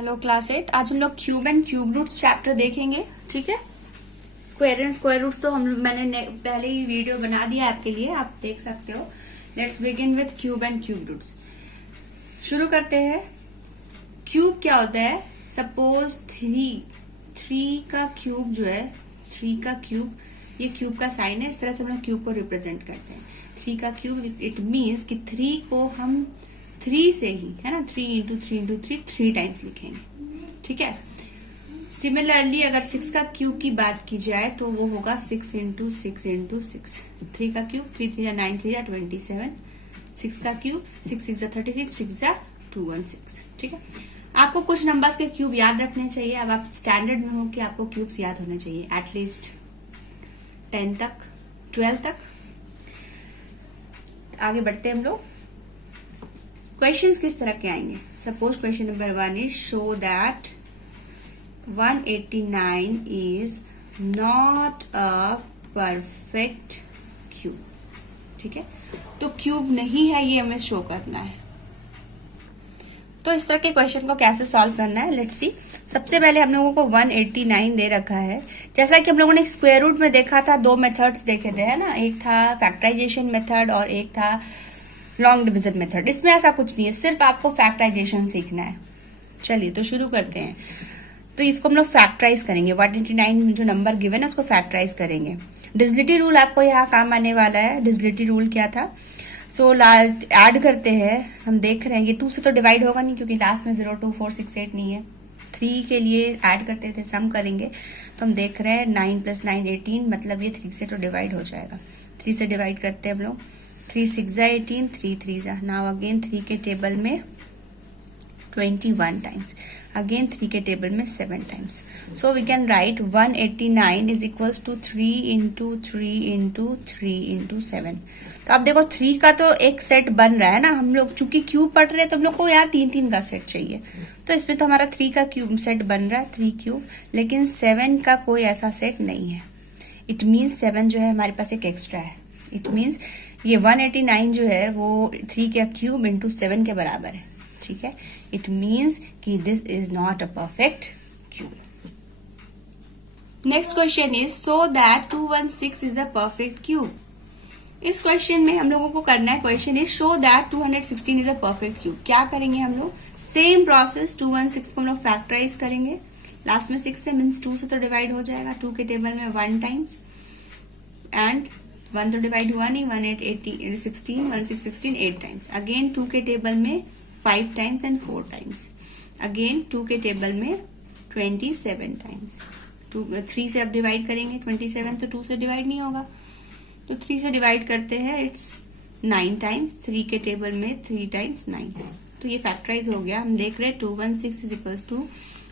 Hello class 8। आज हम लोग cube and cube roots chapter देखेंगे। ठीक है, स्क्वायर एंड स्क्वायर रूट्स तो मैंने पहले ही वीडियो बना दिया आपके लिए, आप देख सकते हो। Let's begin with cube and cube roots. शुरू करते हैं। क्यूब क्या होता है? सपोज थ्री का क्यूब जो है, थ्री का क्यूब, ये क्यूब का साइन है। इस तरह से हम लोग क्यूब को रिप्रेजेंट करते हैं। थ्री का क्यूब, इट मीन्स कि थ्री को हम थ्री से ही, है ना, 3 इंटू थ्री टाइम्स लिखेंगे। ठीक है। सिमिलरली अगर 6 का क्यूब की बात की जाए तो वो होगा 6 इंटू सिक्स इंटू सिक्स। 3 का क्यूब 3 3 9 3 27। 6 का क्यूब 6 6 36 6 216। ठीक है। आपको कुछ नंबर्स के क्यूब याद रखने चाहिए। अब आप स्टैंडर्ड में हो कि आपको क्यूब्स याद होने चाहिए एटलीस्ट 10 तक, 12 तक। आगे बढ़ते हैं हम लोग। क्वेश्चंस किस तरह के आएंगे? Suppose question number 1 is show that 189 is not a perfect cube. ठीक है, तो क्यूब नहीं है ये हमें शो करना है। तो इस तरह के क्वेश्चन को कैसे सॉल्व करना है, लेट्स सी। सबसे पहले हम लोगों को 189 दे रखा है। जैसा कि हम लोगों ने स्क्वायर रूट में देखा था, दो मेथड्स देखे थे, है ना। एक था फैक्टराइजेशन मेथड और एक था लॉन्ग डिवीजन मेथड। इसमें ऐसा कुछ नहीं है, सिर्फ आपको फैक्टराइजेशन सीखना है। चलिए तो शुरू करते हैं। तो इसको हम लोग फैक्टराइज करेंगे। 189 जो नंबर गिवन है उसको फैक्टराइज करेंगे। डिजिलिटी रूल आपको यहाँ काम आने वाला है। डिजिलिटी रूल क्या था? सो ऐड करते हैं। हम देख रहे हैं ये 2 से तो डिवाइड होगा नहीं क्योंकि लास्ट में 0 2 4 6 8 नहीं है। 3 के लिए ऐड करते थे, सम करेंगे तो हम देख रहे हैं 9 + 9 18, मतलब ये 3 से तो डिवाइड हो जाएगा। 3 से डिवाइड करते हैं हम लोग। 3 6 18, 3 3 नाउ अगेन 3 के टेबल में 21 टाइम्स, अगेन 3 के टेबल में 7 times. So we can write 189 is equals to 3 into 3 into 3 into 7। तो आप देखो 3 का तो एक सेट बन रहा है ना। हम लोग चूंकि क्यूब पढ़ रहे हैं तो हम लोग को यहाँ 3 का सेट चाहिए। तो इसमें तो हमारा 3 का क्यूब सेट बन रहा है, 3 क्यूब, लेकिन 7 का कोई ऐसा सेट नहीं है। इट मीन्स 7 जो है हमारे पास एक एक्स्ट्रा है। इट मीन्स ये 189 जो है वो 3 का क्यूब इंटू 7 के बराबर है। ठीक है। इट मीन्स कि this is not a perfect cube. Next question is so that 216 is a perfect cube. इस क्वेश्चन में हम लोगों को करना है, question is show that 216 is a perfect cube. क्या करेंगे हम लोग? सेम प्रोसेस, 216 को हम लोग फैक्टराइज करेंगे। लास्ट में 6 से मीन्स 2 से तो डिवाइड हो जाएगा। 2 के टेबल में 1 टाइम्स एंड 1 तो डिवाइड हुआ नहीं, 1 8 18 16, 1 6 16 8 टाइम्स। अगेन 2 के टेबल में 5 टाइम्स एंड 4 टाइम्स। अगेन 2 के टेबल में 27 टाइम्स। 3 से अब डिवाइड करेंगे, 27 तो 2 से डिवाइड नहीं होगा, तो 3 से डिवाइड करते हैं, इट्स 9 टाइम्स। 3 के टेबल में 3 टाइम्स 9। तो ये फैक्टराइज हो गया। हम देख रहे हैं 216 is equals to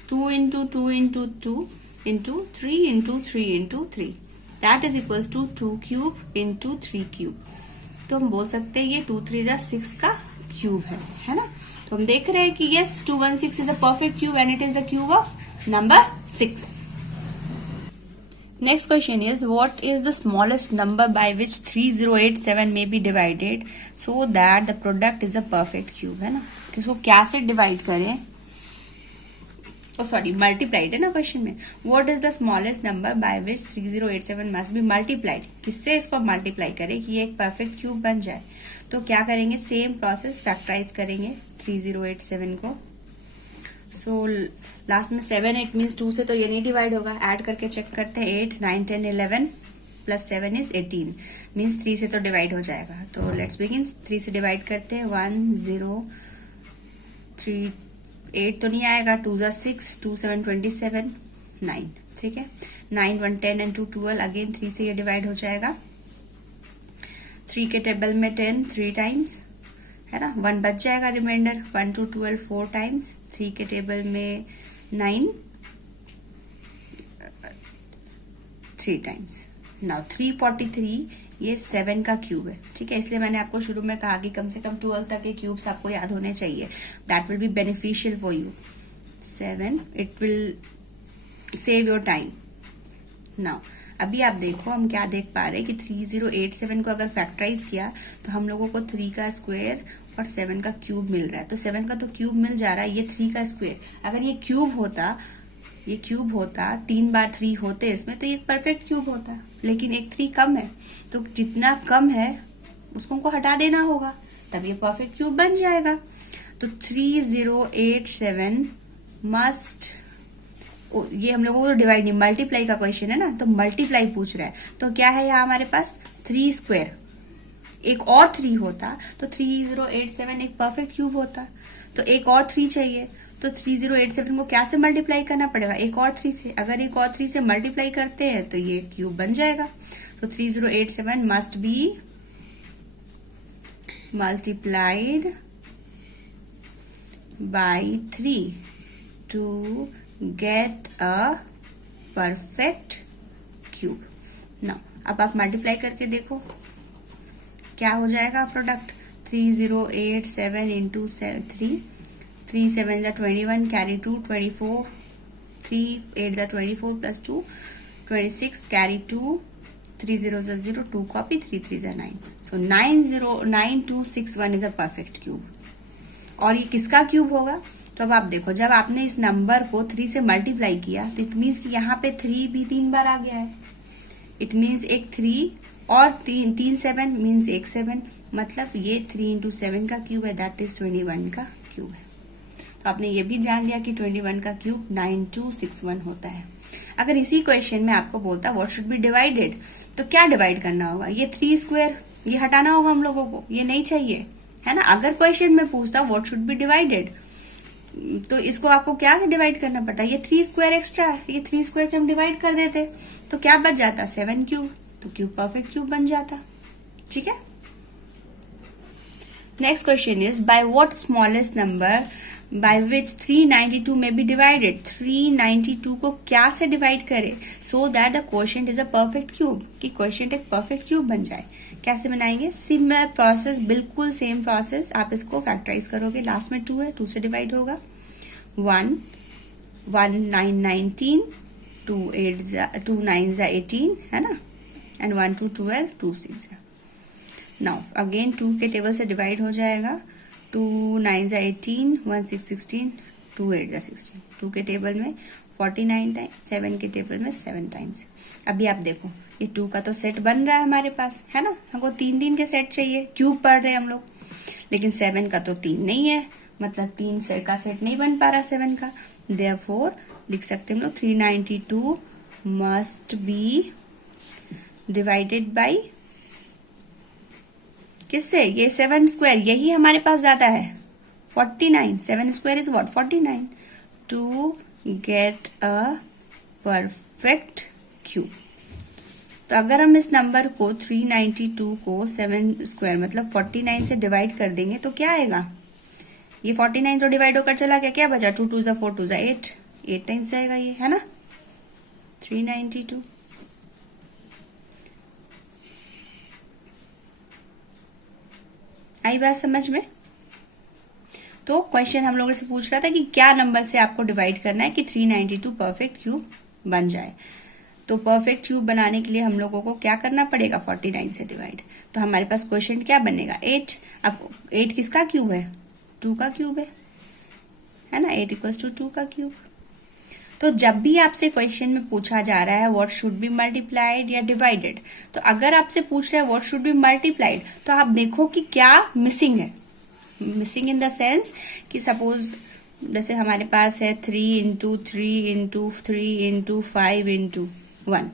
2 into 2 into 2 into 3 into 3 into 3, that is equals to 2 cube into 3 cube. तो हम बोल सकते हैं ये 2 3 6 का क्यूब है ना। तो हम देख रहे हैं कि yes 216 is a perfect cube and it is the cube of number 6। Next question is what is the smallest number by which 3087 may be divided so that the product is a perfect cube, है ना। इसको क्या से divide करें? Sorry, multiplied है ना question में। What is the smallest number by which 3087 must be multiplied. किससे इसको मल्टीप्लाई करें कि ये एक परफेक्ट क्यूब बन जाए? तो क्या करेंगे? सेम प्रोसेस, फैक्टराइज करेंगे 3087 को। सो लास्ट में 7 8 मीन्स 2 से तो ये नहीं डिवाइड होगा। ऐड करके चेक करते हैं, 8 9 10 11 प्लस 7 इज 18, मीन्स 3 से तो डिवाइड हो जाएगा। तो लेट्स बिगिन। 3 से डिवाइड करते हैं, 1 0 3 8 तो नहीं आएगा, 2 6 2 7 27 9। ठीक है। 9 1 10 एंड 2 12, अगेन 3 से ये डिवाइड हो जाएगा। 3 के टेबल में 10 3 टाइम्स, है ना। 1 बच जाएगा रिमाइंडर। 1 to 12 4 times. 3 के टेबल में 9 3 टाइम्स। नाउ 343 ये 7 का क्यूब है। ठीक है, इसलिए मैंने आपको शुरू में कहा कि कम से कम 12 तक के क्यूब्स आपको याद होने चाहिए। That will be beneficial for you. 7, it will save your time. Now अभी आप देखो हम क्या देख पा रहे हैं कि 3087 को अगर फैक्टराइज किया तो हम लोगों को 3 का स्क्वायर और 7 का क्यूब मिल रहा है, तो 7 का तो क्यूब मिल जा रहा है, ये 3 का स्क्वायर। अगर ये क्यूब होता 3 बार 3 होते इसमें, तो ये परफेक्ट क्यूब होता, लेकिन एक 3 कम है, तो जितना कम है उसको हमको हटा देना होगा, तब ये परफेक्ट क्यूब बन जाएगा। तो 3087 मस्ट, ये हम लोगों को डिवाइड नहीं, मल्टीप्लाई का क्वेश्चन है ना, तो मल्टीप्लाई पूछ रहा है, तो क्या है यहाँ हमारे पास 3 स्क्वायर, एक और 3 होता तो 3087 एक परफेक्ट क्यूब होता, तो एक और 3 चाहिए, तो 3087 को क्या से मल्टीप्लाई करना पड़ेगा, एक और 3 से। अगर एक और 3 से मल्टीप्लाई करते हैं तो ये क्यूब बन जाएगा। तो 3087 must be multiplied by 3 to get a perfect cube. Now अब आप मल्टीप्लाई करके देखो क्या हो जाएगा प्रोडक्ट। 3087 इंटू 3, 3 7 जा 21, कैरी 2 24, 3 8 जा 24 प्लस 2 26, कैरी 2, 3 0 जा 0, 2 कॉपी, 3 3 जा 9, सो 9261 इज अ परफेक्ट क्यूब। और ये किसका क्यूब होगा, तो अब आप देखो, जब आपने इस नंबर को 3 से मल्टीप्लाई किया तो इट मीन्स कि यहाँ पे 3 भी 3 बार आ गया है, इट मीन्स एक 3 और 3 7 मीन्स एक 7, मतलब ये 3 इंटू 7 का क्यूब है, दैट इज 21 का क्यूब है। तो आपने ये भी जान लिया कि 21 का क्यूब 9261 होता है। अगर इसी क्वेश्चन में आपको बोलता व्हाट शुड बी डिवाइडेड, तो क्या डिवाइड करना होगा, ये 3 स्क्वायर ये हटाना होगा हम लोगों को, ये नहीं चाहिए है ना। अगर क्वेश्चन में पूछता व्हाट शुड बी डिवाइडेड, तो इसको आपको क्या से डिवाइड करना पड़ता, ये 3 स्क्वायर एक्स्ट्रा है, ये 3 स्क्वायर से हम डिवाइड कर देते, तो क्या बच जाता 7 क्यूब, तो क्यूब परफेक्ट क्यूब बन जाता। ठीक है। Next question is by what smallest number by which 392 में बी डिवाइडेड, 392 को क्या से डिवाइड करे so that the quotient is a perfect cube, कि क्वोशिएंट एक परफेक्ट क्यूब बन जाए। कैसे बनाएंगे, सिमिलर प्रोसेस, बिल्कुल सेम प्रोसेस। आप इसको फैक्टराइज करोगे, लास्ट में 2 है, 2 से डिवाइड होगा, 1 1 9 19, 2 9 जा 18 है ना, एंड 1 2 12, 2 6 जा। नाउ अगेन 2 के टेबल से डिवाइड हो जाएगा, 2 9 जा 18, 1 6 16, 2 8 जा 16, 2 के टेबल में 49 टाइम्स, 7 के टेबल में 7 टाइम्स। अभी आप देखो ये 2 का तो सेट बन रहा है हमारे पास है ना, हमको 3 के सेट चाहिए, क्यूब पढ़ रहे हैं हम लोग, लेकिन 7 का तो 3 नहीं है, मतलब 3 सेट का सेट नहीं बन पा रहा 7 का। देयरफॉर लिख सकते हम लोग 392 मस्ट बी डिवाइडेड बाय किससे, ये 7 स्क्वायर, यही हमारे पास ज्यादा है 49, 7 square is what 49, to get a perfect cube. तो अगर हम इस नंबर को 392 को 7 स्क्वायर मतलब 49 से डिवाइड कर देंगे तो क्या आएगा, ये 49 तो डिवाइड होकर चला गया, क्या बचा 2 2 जा 4 2 जा 8 टाइम्स जाएगा ये है ना 392। आई बात समझ में। तो क्वेश्चन हम लोगों से पूछ रहा था कि क्या नंबर से आपको डिवाइड करना है कि 392 परफेक्ट क्यूब बन जाए। तो परफेक्ट क्यूब बनाने के लिए हम लोगों को क्या करना पड़ेगा, 49 से डिवाइड। तो हमारे पास क्वेश्चन क्या बनेगा 8। अब 8 किसका क्यूब है, 2 का क्यूब है ना, 8 इक्वल्स टू 2 का क्यूब। तो जब भी आपसे क्वेश्चन में पूछा जा रहा है व्हाट शुड बी मल्टीप्लाइड या डिवाइडेड, तो अगर आपसे पूछ रहा है व्हाट शुड बी मल्टीप्लाइड, तो आप देखो कि क्या मिसिंग है। मिसिंग इन द सेंस कि सपोज जैसे हमारे पास है 3 इंटू 3 इंटू 3 इंटू 5 इंटू 1,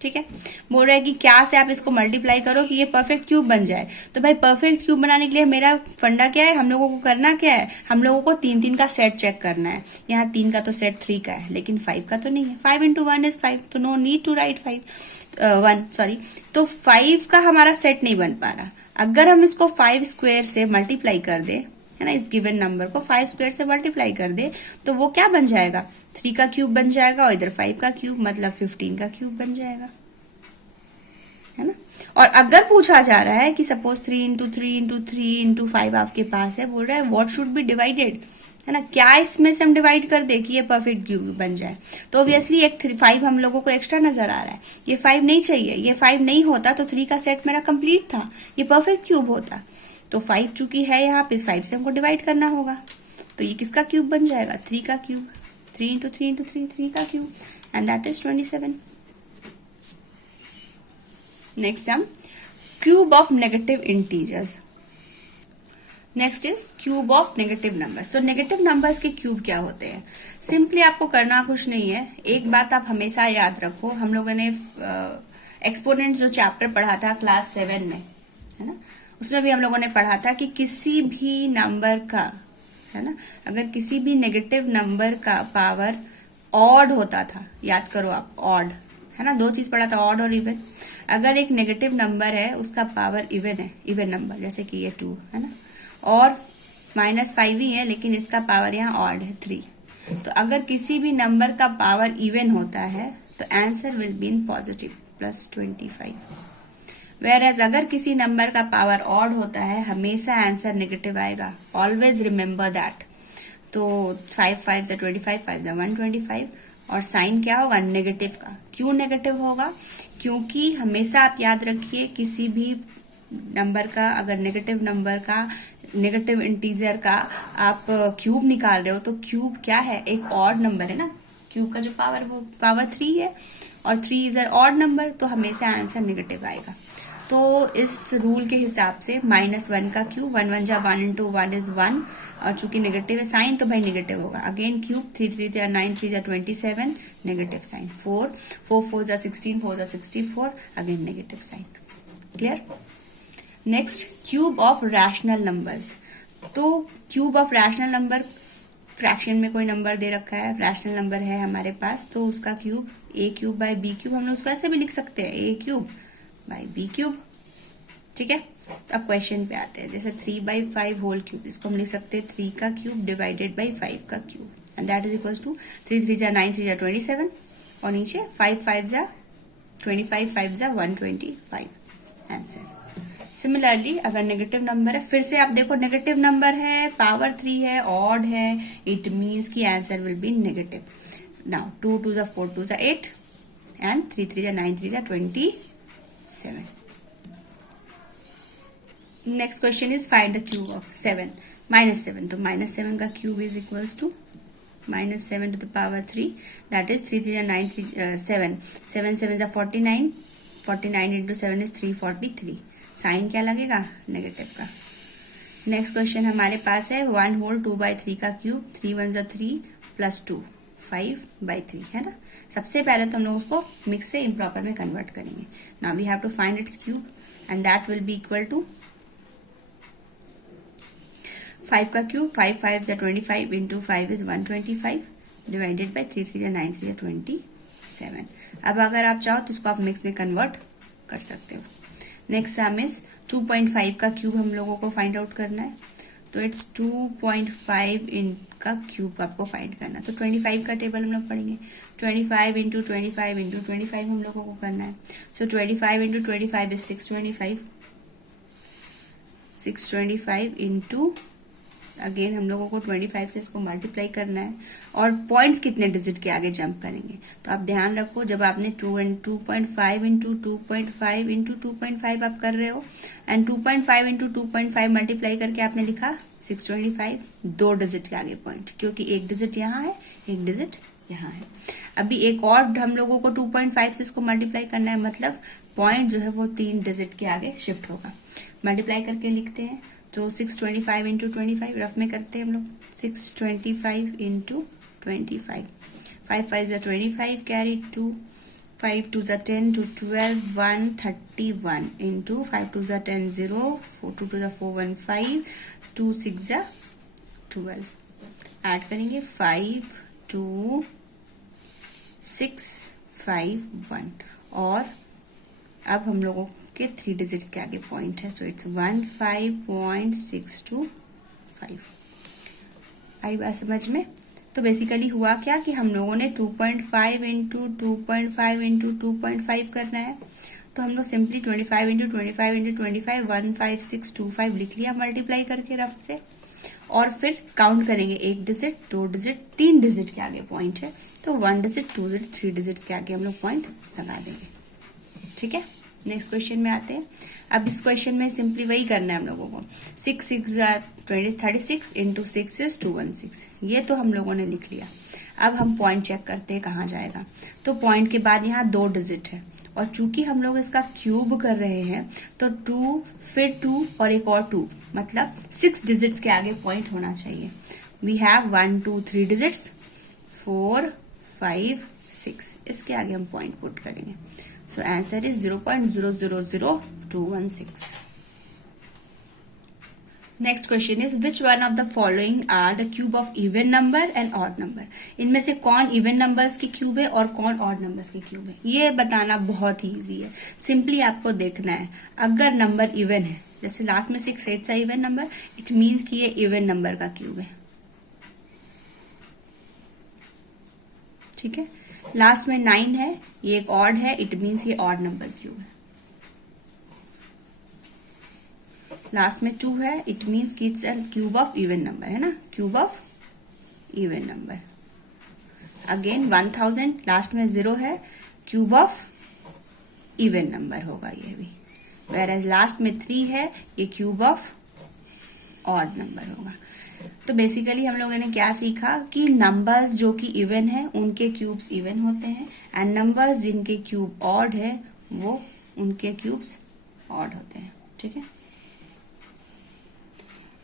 ठीक है। बोल रहा है कि क्या से आप इसको मल्टीप्लाई करो कि ये परफेक्ट क्यूब बन जाए। तो भाई परफेक्ट क्यूब बनाने के लिए मेरा फंडा क्या है, हम लोगों को करना क्या है, हम लोगों को 3 का सेट चेक करना है। यहाँ 3 का तो सेट 3 का है, लेकिन 5 का तो नहीं है। 5 इंटू 1 इज 5, तो no need to write 1 sorry. तो 5 का हमारा सेट नहीं बन पा रहा। अगर हम इसको 5 स्क्वायर से मल्टीप्लाई कर दे है ना, इस गिवन नंबर को 5 स्क्वायर से मल्टीप्लाई कर दे तो वो क्या बन जाएगा, 3 का क्यूब बन जाएगा, और इधर 5 का क्यूब मतलब 15 का क्यूब बन जाएगा, है ना। और अगर पूछा जा रहा है कि सपोज 3 इंटू 3 इंटू 3 इंटू 5 आपके पास है, बोल रहा है व्हाट शुड बी डिवाइडेड, है ना, क्या इसमें से हम डिवाइड कर दे कि ये परफेक्ट क्यूब बन जाए। तो ऑब्वियसली एक 5 हम लोगों को एक्स्ट्रा नजर आ रहा है, ये 5 नहीं चाहिए। ये 5 नहीं होता तो 3 का सेट मेरा कंप्लीट था, ये परफेक्ट क्यूब होता। तो 5 चूंकि है यहाँ पे, इस 5 से हमको डिवाइड करना होगा, तो ये किसका क्यूब बन जाएगा, 3 का क्यूब, 3 इंटू 3 इंटू 3, 3 का cube, and that is 27. Next sum, cube of negative integers. Next is cube of negative numbers. तो नेगेटिव नंबर्स के क्यूब क्या होते हैं? सिंपली आपको करना कुछ नहीं है, एक बात आप हमेशा याद रखो, हम लोगों ने एक्सपोनेंट जो चैप्टर पढ़ा था क्लास 7 में, है ना, उसमें भी हम लोगों ने पढ़ा था कि किसी भी नंबर का, है ना, अगर किसी भी नेगेटिव नंबर का पावर ऑड होता था, याद करो आप, ऑड, है ना, 2 चीज पढ़ा था, ऑड और इवन. अगर एक नेगेटिव नंबर है, उसका पावर इवन है, इवन नंबर, जैसे कि ये 2 है ना, और -5 ही है, लेकिन इसका पावर यहाँ ऑड है 3. तो अगर किसी भी नंबर का पावर इवन होता है तो answer will be in positive +25. Whereas अगर किसी नंबर का पावर ऑड होता है, हमेशा आंसर नेगेटिव आएगा. Always remember that. तो 5 5 जा 25, 5 जा 125, और साइन क्या होगा, नेगेटिव का. क्यों नेगेटिव होगा? क्योंकि हमेशा आप याद रखिए, किसी भी नंबर का, अगर नेगेटिव नंबर का, नेगेटिव इंटीजर का आप क्यूब निकाल रहे हो, तो क्यूब क्या है, एक ऑड नंबर है ना. क्यूब का जो पावर, वो पावर 3 है, और 3 इज ऑड नंबर, तो हमेशा आंसर नेगेटिव आएगा. तो इस रूल के हिसाब से -1 का क्यूब, 1 1 जा 1 इंटू 1 इज 1, और चूंकि नेगेटिव है साइन, तो भाई नेगेटिव होगा. अगेन क्यूब, 3 3 जा 9, 3 जा 27, नेगेटिव साइन. 4 4 4 जा 16, 4 जा 64, again negative sign. Clear? Next, cube of rational numbers. तो cube of rational number, fraction में कोई नंबर दे रखा है, रैशनल नंबर है हमारे पास, तो उसका क्यूब a³ बाय b³, हम लोग उसको ऐसे भी लिख सकते हैं, a³ बाय b³. ठीक है, तो अब क्वेश्चन पे आते हैं. जैसे 3/5 होल क्यूब, इसको हम लिख सकते हैं 3 का क्यूब डिवाइडेड बाई 5 का cube, and that is equal to 3 3 जा 9, 3 जा 27, और नीचे 5 5 जा 25, 5 जा 125. आंसर. सिमिलरली अगर नेगेटिव नंबर है, फिर से आप देखो, नेगेटिव नंबर है, पावर 3 है, ऑड है, इट मीन्स की answer will B negative. Now 2 2 जा 4, 2 जा 8, एंड 3 3 जा 9, 3 जा 27. Next question is find the cube of 7 -7. तो -7 का cube is equals to -7 to the power 3, that is 3 3 जा 9, 3 7, 7 7 जा 49, 49 into 7 is 343. साइन क्या लगेगा, नेगेटिव का. नेक्स्ट क्वेश्चन हमारे पास है 1 होल 2/3 का क्यूब, 3 1 जा 3 प्लस 2 5/3, है ना. सबसे पहले तो हम लोग उसको मिक्स से इम्प्रॉपर में कन्वर्ट करेंगे. Now we have to find its cube, and that will be equal to 5 का क्यूब, 5 5 जा 25 इंटू 5 इज 125, डिवाइडेड बाई 3 3 जा 9, 3 जा 27. अब अगर आप चाहो तो इसको आप मिक्स में कन्वर्ट कर सकते हो. नेक्स्ट सम इज 2.5 का क्यूब हम लोगों को फाइंड आउट करना है. तो इट्स 2.5 इन का क्यूब आपको फाइंड करना है. तो 25 का टेबल हम लोग पढ़ेंगे. 25 इंटू 25 इंटू 25 हम लोगों को करना है. सो 25 इंटू 25 इज 625. 625 इंटू, अगेन हम लोगों को 25 से इसको मल्टीप्लाई करना है, और पॉइंट्स कितने डिजिट के आगे जंप करेंगे. तो आप ध्यान रखो, जब आपने 2.5 इंटू 2.5 इंटू 2.5 आप कर रहे हो, एंड 2.5 इंटू 2.5 मल्टीप्लाई करके आपने लिखा 625, 2 डिजिट के आगे पॉइंट, क्योंकि एक डिजिट यहाँ है, एक डिजिट यहाँ है. अभी एक और हम लोगों को 2.5 से इसको मल्टीप्लाई करना है, मतलब पॉइंट जो है वो 3 डिजिट के आगे शिफ्ट होगा. मल्टीप्लाई करके लिखते हैं. तो 625 इंटू 25 रफ में करते हैं हम लोग. 625 इंटू 25, 5 5 जा 25, कैरी 2, 5 2 जा 10, 2 12, 131 इंटू 5 2 जा 10, 0, 4 2 जा 4 1 5, 2 6 जा 12. ऐड करेंगे 5 2 6 5 1, और अब हम लोगों के 3 डिजिट्स के आगे पॉइंट है. So it's 15.625. आई बात समझ में? तो बेसिकली हुआ क्या कि हम लोगों ने 2.5 इंटू 2.5 इंटू 2.5 करना है. तो हम लोग सिंपली 25 इंटू 25 इंटू 25 15625 लिख लिया मल्टीप्लाई करके रफ से, और फिर काउंट करेंगे 1 डिजिट, 2 डिजिट, 3 डिजिट के आगे पॉइंट है. तो 1 डिजिट, 2 डिजिट, 3 डिजिट के आगे हम लोग पॉइंट लगा देंगे. ठीक है. नेक्स्ट क्वेश्चन में आते हैं। अब इस क्वेश्चन में सिंपली वही करना है हम लोगों को। 6 6 36 इंटू 6 इज 216। ये तो हम लोगों ने लिख लिया। अब हम पॉइंट चेक करते हैं कहाँ जाएगा। तो पॉइंट के बाद यहाँ 2 डिजिट है, और चूंकि हम लोग इसका क्यूब कर रहे हैं तो 2 फिर 2 और एक और 2, मतलब 6 डिजिट्स के आगे पॉइंट होना चाहिए। वी हैव 1 2 3 डिजिट्स, 4 5 6, इसके आगे हम पॉइंट पुट करेंगे। So answer is 0.000216। Next question is which one of the following are the cube of even number and odd number. इनमें से कौन इवन नंबर्स की क्यूब है और कौन ऑड नंबर्स की क्यूब है, ये बताना बहुत ही इजी है। सिंपली आपको देखना है, अगर नंबर इवन है, जैसे लास्ट में 6 8 सा इवन नंबर, इट मीन्स कि ये इवन नंबर का क्यूब है। ठीक है, लास्ट में 9 है, ये एक ऑड है, इट मीन्स ये ऑड नंबर क्यूब है। लास्ट में 2 है, इट मीन्स कि it's a cube of even number, है ना, cube of even number. Again 1000, last में 0 है, क्यूब ऑफ इवन नंबर होगा ये भी। वेयर लास्ट में 3 है, ये क्यूब ऑफ ऑड नंबर होगा। तो बेसिकली हम लोगों ने क्या सीखा कि नंबर्स जो कि इवन है उनके क्यूब्स इवन होते हैं, एंड नंबर्स जिनके क्यूब ऑड है वो उनके क्यूब्स ऑड होते हैं। ठीक है,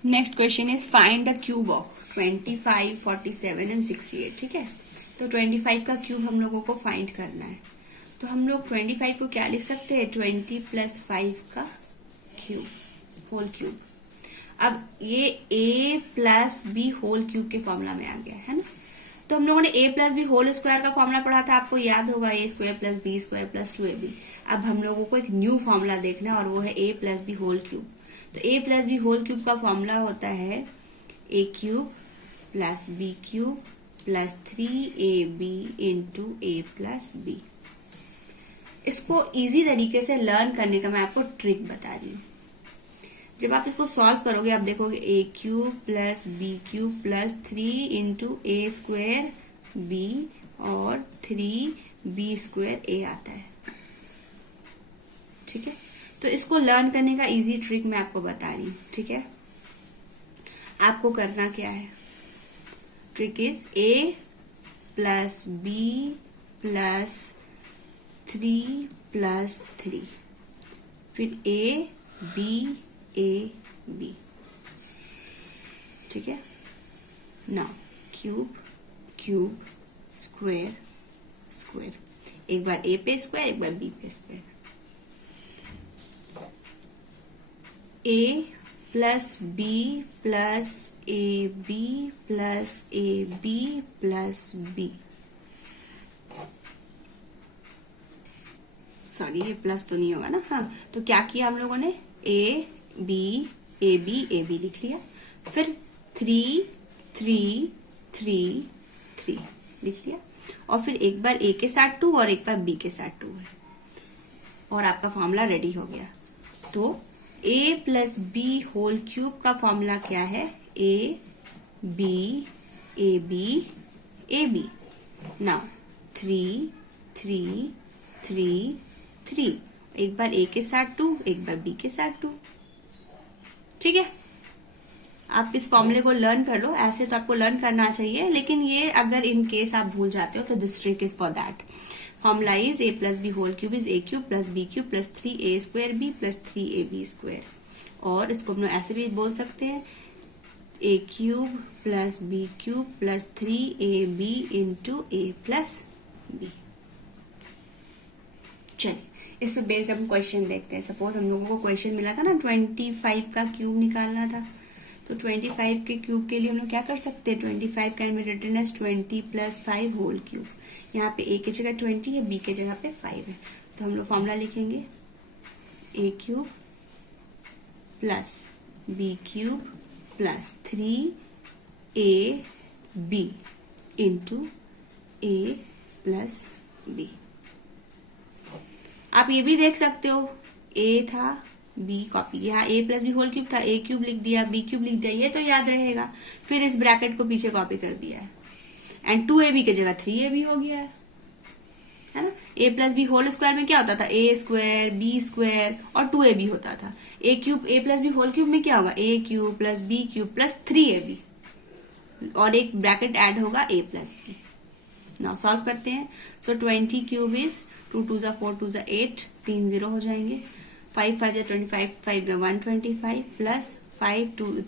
next question is find the cube of 25 47 and 68। ठीक है, तो 25 का क्यूब हम लोगों को फाइंड करना है। तो हम लोग 25 को क्या लिख सकते हैं, 20 + 5 का क्यूब, होल क्यूब। अब ये a + b होल क्यूब के फॉर्मूला में आ गया है ना। तो हम लोगों ने a + b होल स्क्वायर का फॉर्मूला पढ़ा था, आपको याद होगा, a² + b² + 2ab। अब हम लोगों को एक न्यू फॉर्मूला देखना है और वो है a + b होल क्यूब। तो a + b होल क्यूब का फॉर्मूला होता है a³ + b³ + 3ab × a + b। इसको इजी तरीके से लर्न करने का मैं आपको ट्रिक बता रही हूँ। जब आप इसको सॉल्व करोगे आप देखोगे a³ + b³ + 3 × a² b और 3b² a आता है। ठीक है, तो इसको लर्न करने का इजी ट्रिक मैं आपको बता रही हूँ। ठीक है, आपको करना क्या है, ट्रिक इज a + b + 3 + 3, फिर a b a b। ठीक है, now cube cube square square, एक बार a पे स्क्वायर एक बार b पे square. a + b + ab + ab + b, sorry ये प्लस तो नहीं होगा ना। हाँ, तो क्या किया हम लोगों ने, a b a b a b लिख लिया, फिर 3 3 3 3 लिख लिया, और फिर एक बार a के साथ 2 और एक बार b के साथ 2 है, और आपका फॉर्मूला रेडी हो गया। तो a + b होल क्यूब का फॉर्मूला क्या है, a b a b a b। Now 3 3 3 3, एक बार a के साथ 2 एक बार b के साथ 2। ठीक है, आप इस फॉर्मूले को लर्न कर लो, ऐसे तो आपको लर्न करना चाहिए, लेकिन ये अगर इन केस आप भूल जाते हो तो this trick is for that. Formula is a + b whole cube is a³ + b³ + 3a² + 3ab²। और इसको हम लोग ऐसे भी बोल सकते हैं, a³ + b³ + 3ab × a + b। चलिए, इस पे बेस्ड हम क्वेश्चन देखते हैं। सपोज हम लोगों को क्वेश्चन मिला था ना 25 का क्यूब निकालना था, तो 25 के क्यूब के लिए हम लोग क्या कर सकते हैं, 25 can be written as 20 + 5 whole cube. यहाँ पे a की जगह 20 है, b की जगह पे 5 है, तो हम लोग फॉर्मूला लिखेंगे a³ + b³ + 3ab × a + b। आप ये भी देख सकते हो, a था b कॉपी, यहाँ a + b होल क्यूब था, a³ लिख दिया b³ लिख दिया, ये तो याद रहेगा। फिर इस ब्रैकेट को पीछे कॉपी कर दिया है, एंड 2ab की जगह 3ab हो गया है ना। ए प्लस बी होल स्क्वायर में क्या होता था, ए स्क्वायर बी स्क्वायर और 2ab होता था। A cube a plus b whole cube में क्या होगा, a cube plus b cube plus 3ab और एक ब्रैकेट ऐड होगा a plus b. Now solve करते हैं। सो 20 क्यूब इज 2 2 जा 4 2 जा 8, 3 0 हो जाएंगे। 5 5 जा 25, 5 जा 125 प्लस 5 2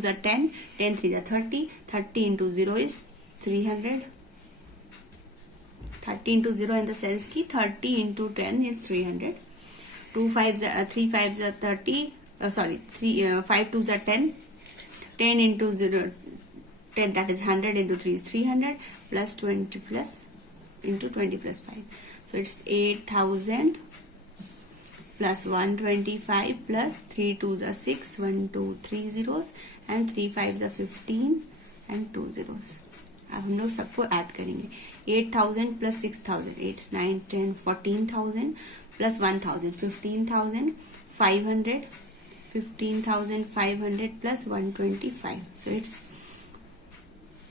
जा 10, 10 3 जा 30, 30 into 0 is 300, 30 into 0 in the sense की 30 into 10 is 300, 3 5 जा 30, sorry 5 2 जा 10, 10 into 0 10 that is 100 into 3 is 300 plus 20 plus into 20 plus 5, so it's 8000 plus 125 plus 3 2s are 6, 1 2 3 zeros and 3 5s are 15 and 2 zeros। अब हम लोग सबको add करेंगे। 8000 plus 6000, 8 9 10 14000 plus 1000 15500, 15500 plus 125, so it's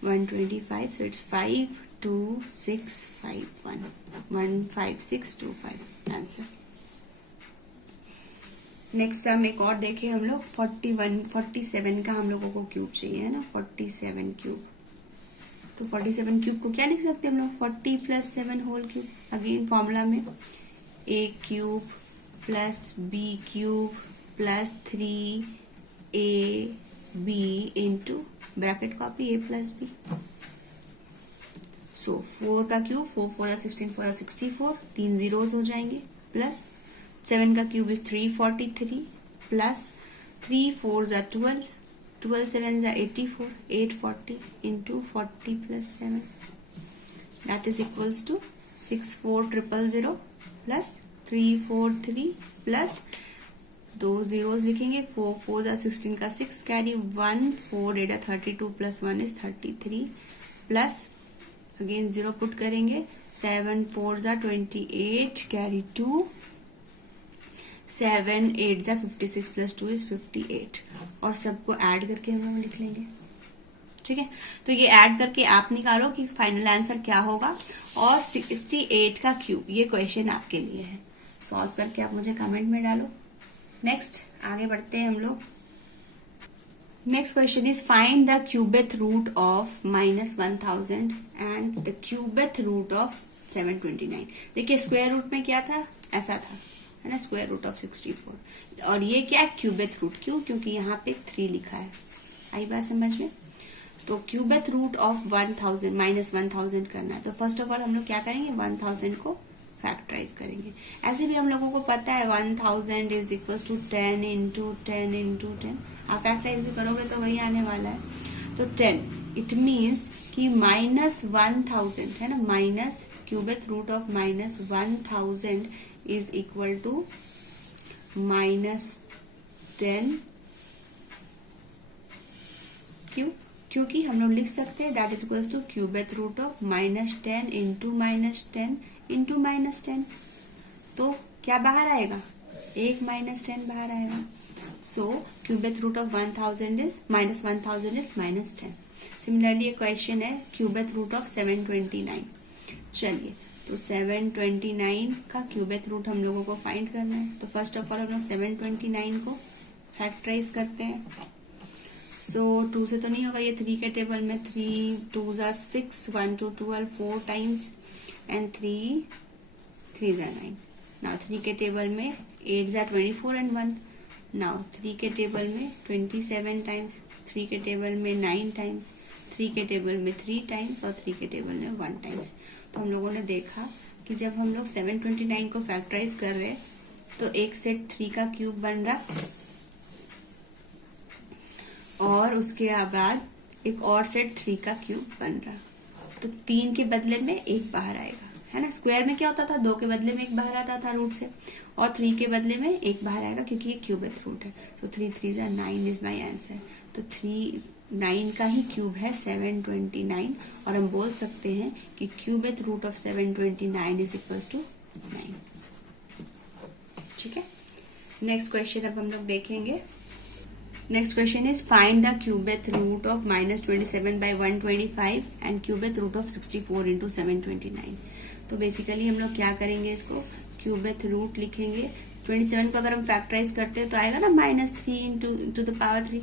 125, so it's 52651, 15625 answer. Next sum एक और देखें हम लोग। 47 का हम लोगों को क्यूब चाहिए है ना, 47 क्यूब। तो 47 क्यूब को क्या लिख सकते हैं हम लोग, 40 plus 7 whole cube. Again formula में a cube plus b cube plus 3ab into bracket copy a plus b. So 4 का क्यूब 4 4 या 16 4 या 64, 3 जीरोस हो जाएंगे, प्लस 7 का क्यूब इज 343 प्लस 3 4 जा 12, 12 7 जा 84, 840 into 40 plus 7 that is equals to 64000 plus 343 plus 2 zeros लिखेंगे, 4 4 जा 16 का 6 carry 1, 4 8 32 plus 1 is 33 plus again 0 put करेंगे, 7 4 जा 28 कैरी 2, 7 8 जा 56 प्लस 2 इज 58 और सबको ऐड करके हम लोग लिख लेंगे। ठीक है, तो ये ऐड करके आप निकालो कि फाइनल आंसर क्या होगा। और 68 का क्यूब, ये क्वेश्चन आपके लिए है, सॉल्व करके आप मुझे कमेंट में डालो। नेक्स्ट आगे बढ़ते हैं हम लोग। Next question is find the cube root of -1000 and the cube root of 729। देखिए स्क्वायर रूट में क्या था, ऐसा था है ना, स्क्वायर रूट ऑफ 64, और ये क्या है क्यूबेथ रूट। क्यों, क्योंकि यहाँ पे 3 लिखा है। आई बात समझ में। तो क्यूबेथ रूट ऑफ 1000 -1000 करना है, तो फर्स्ट ऑफ ऑल हम लोग क्या करेंगे, 1000 को फैक्टराइज करेंगे। ऐसे भी हम लोगों को पता है 1000 is equal to 10 into 10 into 10। आप फैक्टराइज भी करोगे तो वही आने वाला है। तो 10 इट मीन्स कि -1000 है ना, minus cube root of -1000 is equal to -10 क्यों, क्योंकि हम लोग लिख सकते हैं that is equal to cube root of -10 into -10 into -10। तो क्या बाहर आएगा, एक -10 बाहर आएगा। So cube root of 1000 is -1000 is -10। Similarly एक क्वेश्चन है क्यूबेथ रूट ऑफ 729। चलिए, तो 729 का क्यूबेथ रूट हम लोगों को फाइंड करना है। तो फर्स्ट ऑफ ऑल हम लोग 729 को फैक्टराइज करते हैं। सो 2 से तो नहीं होगा, ये 3 के टेबल में 3 2 जा 6, 1 2 12 4 टाइम्स एंड 3 3 जा 9। नाउ 3 के टेबल में 8 जा 24 एंड 1। नाउ 3 के टेबल में 27 टाइम्स, 3 के टेबल में 9 टाइम्स, 3 के टेबल में 3 टाइम्स और 3 के टेबल में 1 टाइम्स। तो हम लोगों ने देखा कि जब हम लोग 729 को फैक्टराइज कर रहे तो एक सेट 3 का क्यूब बन रहा और उसके बाद एक और सेट 3 का क्यूब बन रहा। तो 3 के बदले में 1 बाहर आएगा, है ना। स्क्वायर में क्या होता था, 2 के बदले में 1 बाहर आता था रूट से, और 3 के बदले में 1 बाहर आएगा क्योंकि ये क्यूबेथ रूट है। तो 3 3 जा 9 इज माई आंसर। तो 9 का ही क्यूब है 729, और हम बोल सकते हैं कि cube root of 729 is equal to 9। ठीक है, नेक्स्ट क्वेश्चन अब हम लोग देखेंगे। Next question is find the cube root of -27 by 125 and cube root of 64 into 729। तो तो बेसिकली हम लोग क्या करेंगे, इसको क्यूबेथ रूट लिखेंगे। 27 को अगर हम फैक्टराइज करते हैं तो आएगा ना -3 इंटू द पावर 3।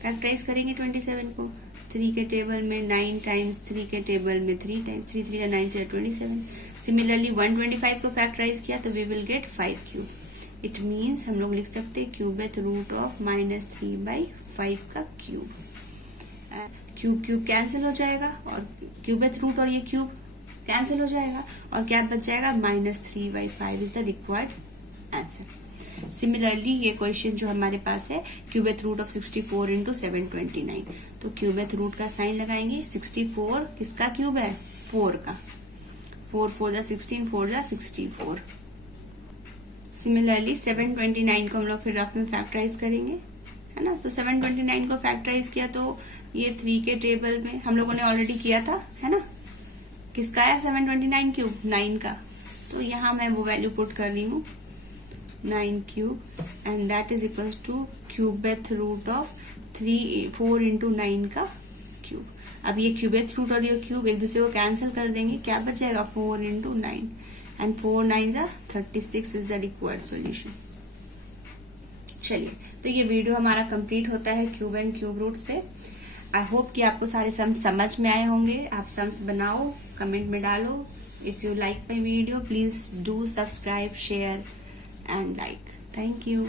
फैक्टराइज करेंगे 27 को, 3 के टेबल में 9 टाइम्स, 3 के टेबल में 3 टाइम्स, 3 3 9 27। सिमिलरली 125 को फैक्टराइज किया तो we will get 5 cube. It means हम लोग लिख सकते हैं क्यूबेथ रूट ऑफ -3/5 का क्यूब। क्यूब क्यूब कैंसिल हो जाएगा और क्यूबेथ रूट और ये क्यूब कैंसिल हो जाएगा और क्या बच जाएगा, -3/5 is the required answer. Similarly ये क्वेश्चन जो हमारे पास है, क्यूबेथ रूट ऑफ 64 इंटू 729, तो क्यूबेथ रूट का साइन लगाएंगे। 64 किसका क्यूब है, 4 का, 4 4 जा 16, 4 जा 64। सिमिलरली 729 को हम लोग फिर रफ में फैक्टराइज करेंगे, है ना। तो 729 को फैक्टराइज किया तो ये 3 के टेबल में हम लोगों ने ऑलरेडी किया था, है ना। किसका है 729 क्यूब, 9 का। तो यहाँ मैं वो वैल्यू पुट कर रही हूँ 9 cube, and that is equals to cube root of 4 into 9 का क्यूब। अब ये क्यूबेथ रूट और ये क्यूब एक दूसरे को कैंसिल कर देंगे, क्या बच जाएगा 4 into 9, and 4 9 36 is the required solution. चलिए, तो ये वीडियो हमारा कंप्लीट होता है क्यूब एंड क्यूब रूट्स पे। आई होप कि आपको सारे सम समझ में आए होंगे। आप सम्स बनाओ, कमेंट में डालो। If you like my video please do subscribe, share and like. Thank you.